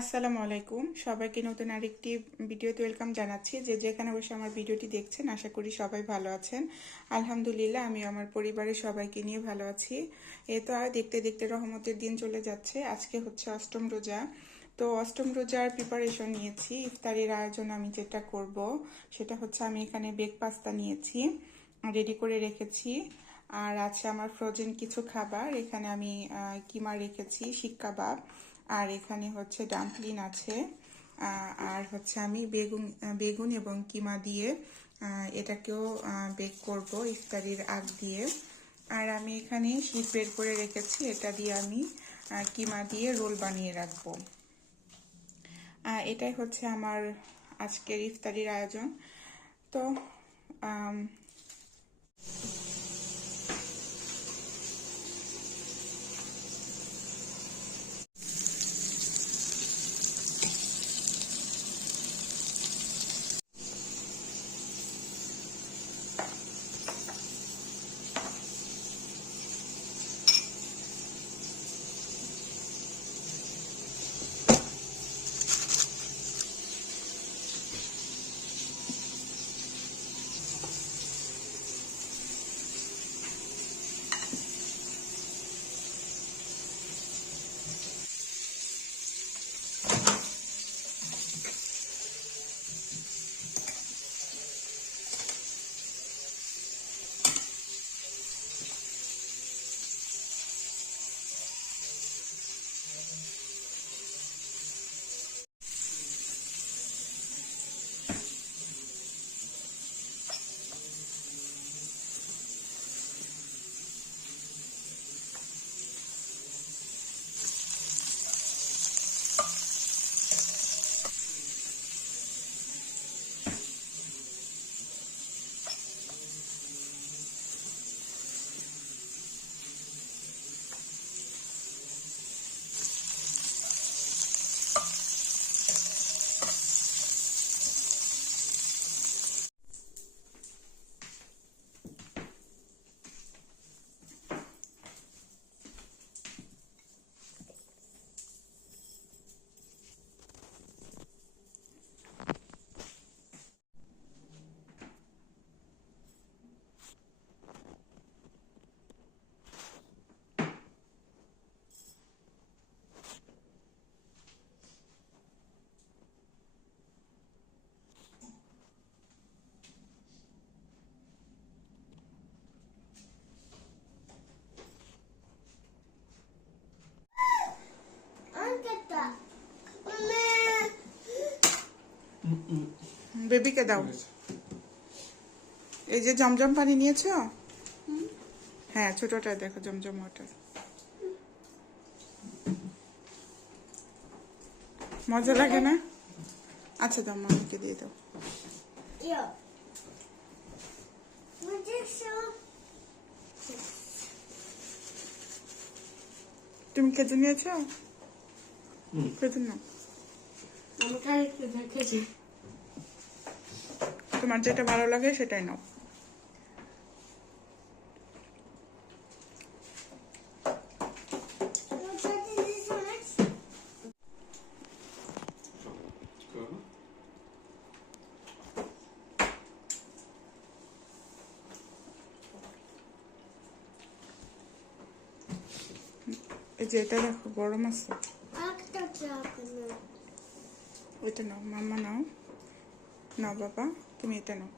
আসসালামু আলাইকুম। সবাইকে নতুন আরেকটি ভিডিওতে ওয়েলকাম জানাচ্ছি। যে যেখানে বসে আমার ভিডিওটি দেখছেন, আশা করি সবাই ভালো আছেন। আলহামদুলিল্লাহ আমি আমার পরিবারের সবাইকে নিয়ে ভালো আছি। এ তো আর দেখতে দেখতে রহমতের দিন চলে যাচ্ছে। আজকে হচ্ছে অষ্টম রোজা। তো অষ্টম রোজার প্রিপারেশন নিয়েছি। ইফতারের আয়োজন আমি যেটা করব, সেটা হচ্ছে আমি এখানে বেক পাস্তা নিয়েছি রেডি করে রেখেছি। আর আছে আমার ফ্রোজেন কিছু খাবার। এখানে আমি কিমা রেখেছি, শিক কাবাব। আর এখানে হচ্ছে ডাম্পলিন আছে। আর হচ্ছে আমি বেগুন বেগুন এবং কিমা দিয়ে এটাকেও বেক করব ইফতারির আগ দিয়ে। আর আমি এখানে শীত বের করে রেখেছি, এটা দিয়ে আমি কিমা দিয়ে রোল বানিয়ে রাখব। এটাই হচ্ছে আমার আজকের ইফতারির আয়োজন। তো বেবিকে দাও। এই যে জমজম পানি নিয়েছো? হ্যাঁ ছোটটা দেখো জমজম ওয়াটার। মজা লাগে না? আচ্ছা দাও মামিকে দিয়ে দাও? তুমি খেতে নিয়েছো? খেতে নাও। আমি দেখেছি তোমার যেটা ভালো লাগে সেটাই নাও। এই যে এটা দেখো গরম আছে। এটা নাও মাম্মা নাও। নাও বাবা তুমি এটা নাও